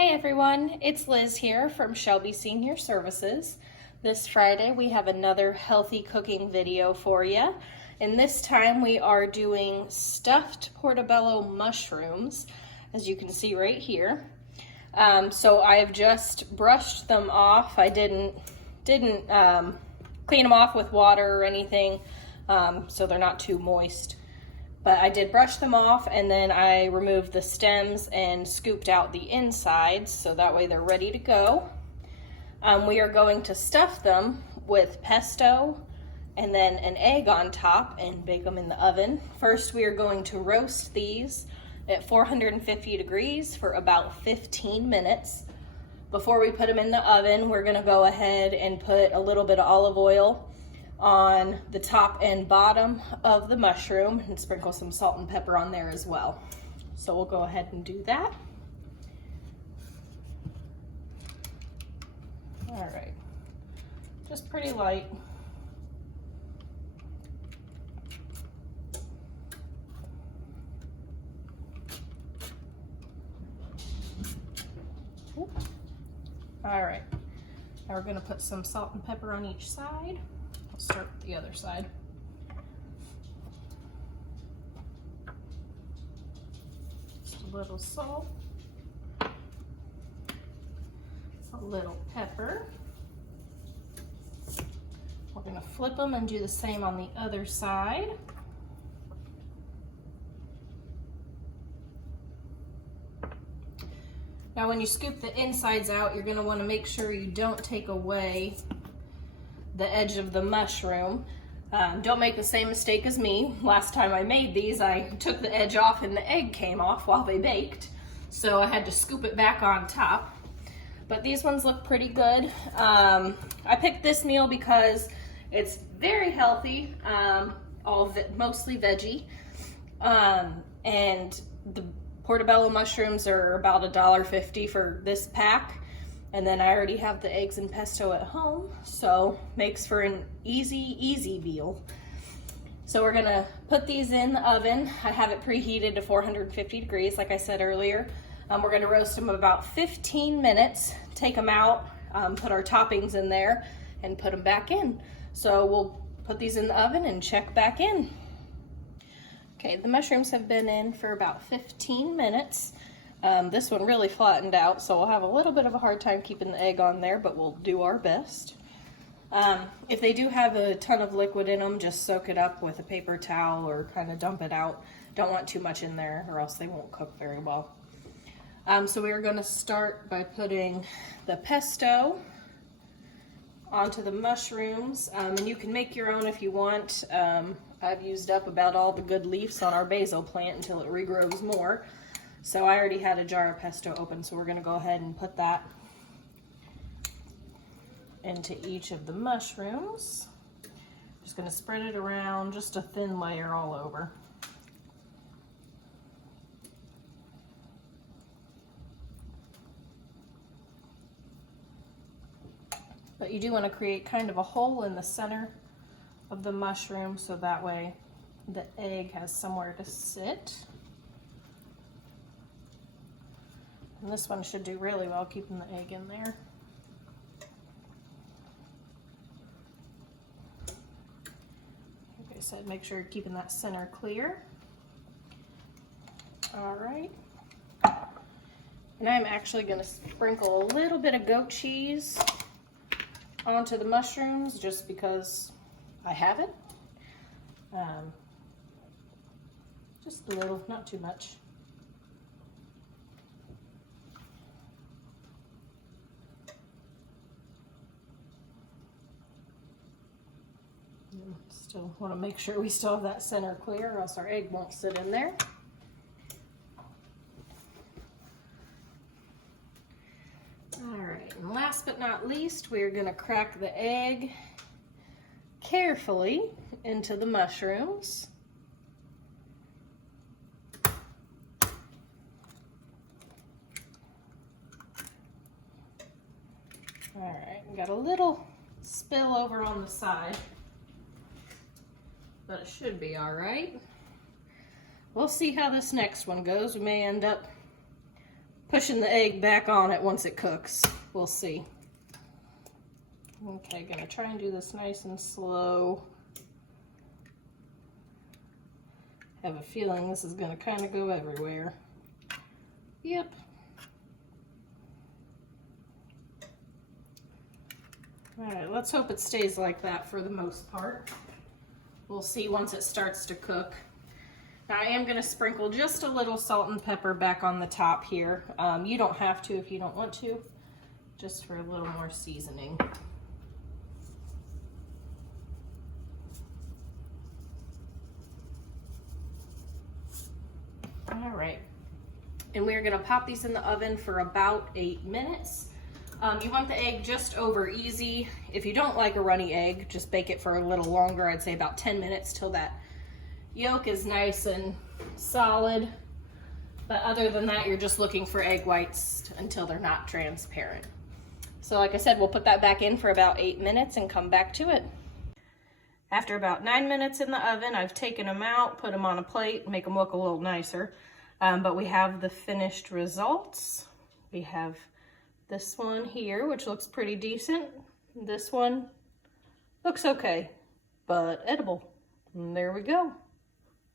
Hey everyone, it's Liz here from Shelby Senior Services. This Friday we have another healthy cooking video for you, and this time we are doing stuffed portobello mushrooms, as you can see right here. So I've just brushed them off. I didn't clean them off with water or anything, so they're not too moist. But I did brush them off, and then I removed the stems and scooped out the insides so that way they're ready to go. We are going to stuff them with pesto and then an egg on top and bake them in the oven. First, we are going to roast these at 450 degrees for about 15 minutes. Before we put them in the oven, we're gonna go ahead and put a little bit of olive oil on the top and bottom of the mushroom and sprinkle some salt and pepper on there as well. So we'll go ahead and do that. All right, just pretty light. All right, now we're gonna put some salt and pepper on each side. Start with the other side. Just a little salt, a little pepper. We're going to flip them and do the same on the other side. Now when you scoop the insides out, you're going to want to make sure you don't take away the edge of the mushroom. Don't make the same mistake as me. Last time I made these, I took the edge off and the egg came off while they baked, so I had to scoop it back on top. But these ones look pretty good. I picked this meal because it's very healthy, mostly veggie, and the portobello mushrooms are about $1.50 for this pack. And then I already have the eggs and pesto at home, so makes for an easy meal. So we're gonna put these in the oven. I have it preheated to 450 degrees, like I said earlier. We're gonna roast them about 15 minutes, take them out, put our toppings in there, and put them back in. So we'll put these in the oven and check back in. Okay, the mushrooms have been in for about 15 minutes. This one really flattened out, so we'll have a little bit of a hard time keeping the egg on there, but we'll do our best. If they do have a ton of liquid in them, just soak it up with a paper towel or kind of dump it out. Don't want too much in there or else they won't cook very well. So we are going to start by putting the pesto onto the mushrooms, and you can make your own if you want. I've used up about all the good leaves on our basil plant until it regrows more. So I already had a jar of pesto open, so we're gonna go ahead and put that into each of the mushrooms. Just gonna spread it around, just a thin layer all over. But you do wanna create kind of a hole in the center of the mushroom so that way the egg has somewhere to sit. And this one should do really well keeping the egg in there. Like I said, make sure you're keeping that center clear. All right. And I'm actually going to sprinkle a little bit of goat cheese onto the mushrooms just because I have it. Just a little, not too much. Still want to make sure we still have that center clear or else our egg won't sit in there. All right, and last but not least, we are going to crack the egg carefully into the mushrooms. All right, we got a little spill over on the side, but it should be all right. We'll see how this next one goes. We may end up pushing the egg back on it once it cooks. We'll see. Okay, gonna try and do this nice and slow. Have a feeling this is gonna kind of go everywhere. Yep. All right, let's hope it stays like that for the most part. We'll see once it starts to cook. Now I am gonna sprinkle just a little salt and pepper back on the top here. You don't have to if you don't want to, just for a little more seasoning. All right, and we're gonna pop these in the oven for about 8 minutes. You want the egg just over easy. If you don't like a runny egg, just bake it for a little longer. I'd say about 10 minutes till that yolk is nice and solid. But other than that, you're just looking for egg whites until they're not transparent. So like I said, we'll put that back in for about 8 minutes and come back to it. After about 9 minutes in the oven, I've taken them out, put them on a plate, make them look a little nicer. But we have the finished results. We have this one here, which looks pretty decent. This one looks okay, but edible. And there we go.